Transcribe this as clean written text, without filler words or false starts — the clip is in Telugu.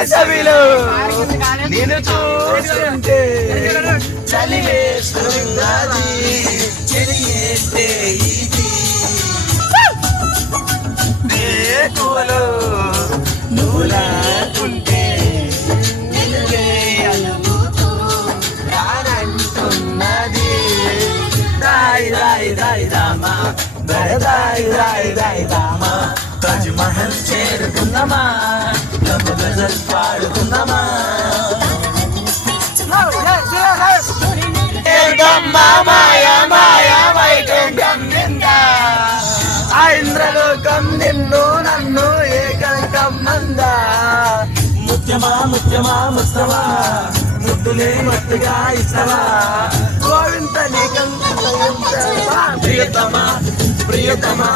వేసవిలో నేను చూస్తుంటే చలి వేస్తున్నది చెలియేంటే ఇది వేకువలో నువ్వు లేకుంటే నిలువే అలుగుతూ రానంటున్నది రాయి రాయి రాయి రామా రాయి రాయి రాయి రామా తాజ్ మహల్ చేరుకుందామా నవ్వు గజల్ పాడుకుందామా మాయా మాయా వైకుంఠం నిందా ఆ ఇంద్రలోకం నిన్ను నన్ను ఏకం మందా ముత్యమా ముత్యమా ముత్తమా ముద్దులే మత్తుగా ఇస్తావా గోవింద నీకం ప్రియతమా ప్రియతమా